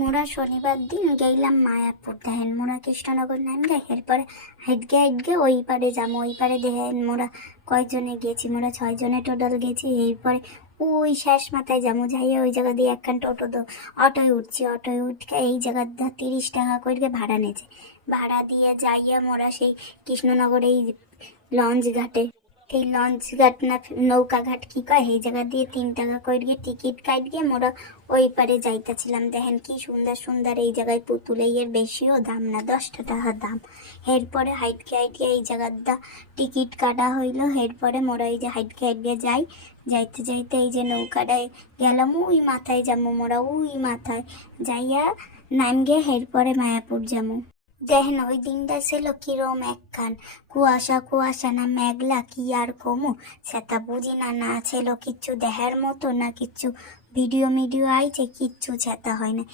মোরা শনিবার দিন গেলাম মায়াপুর। দেখেন মোরা কৃষ্ণনগর নাম গে, এরপরে হাইটগে ওই পারে যাবো। ওই পারে দেখেন মোরা কয়জনে গেছি, মোরা 6 জনে টোটাল গেছি। এরপরে ওই শেষ মাথায় যাবো, যাইয়া ওই জায়গা দিয়ে একখান অটোয় উঠছি। অটোয় উঠকে এই জায়গার 30 টাকা করে ভাড়া নিয়েছে। ভাড়া দিয়ে যাইয়া মোরা সেই কৃষ্ণনগর এই লঞ্চ ঘাটে, এই লঞ্চ ঘাট না নৌকা ঘাট কি কয়, এই জায়গা দিয়ে 3 টাকা করে টিকিট কাটিয়ে মোরা ওই পারে যাইতেছিলাম। দেখেন কি সুন্দর সুন্দর এই জায়গায় পুতুল, এর বেশিও দাম না, 10 টাকা দাম। এরপরে হাইটকে এই জায়গার টিকিট কাটা হইলো। এরপরে মোরা এই যে হাইটকে যাইতে যাইতে এই যে নৌকাটায় গেলাম, ওই মাথায় যাবো মোরা, ওই মাথায় যাইয়া নাম গে এরপরে মায়াপুর যাবো। দেখেন ওই দিনটা ছিল কিরম একখান কুয়াশা না মেঘলা, কি আর কমু সেটা বুঝি না। না ছিল কিচ্ছু দেখার মতো, না কিচ্ছু ভিডিও আইছে, কিচ্ছু সেটা হয় না।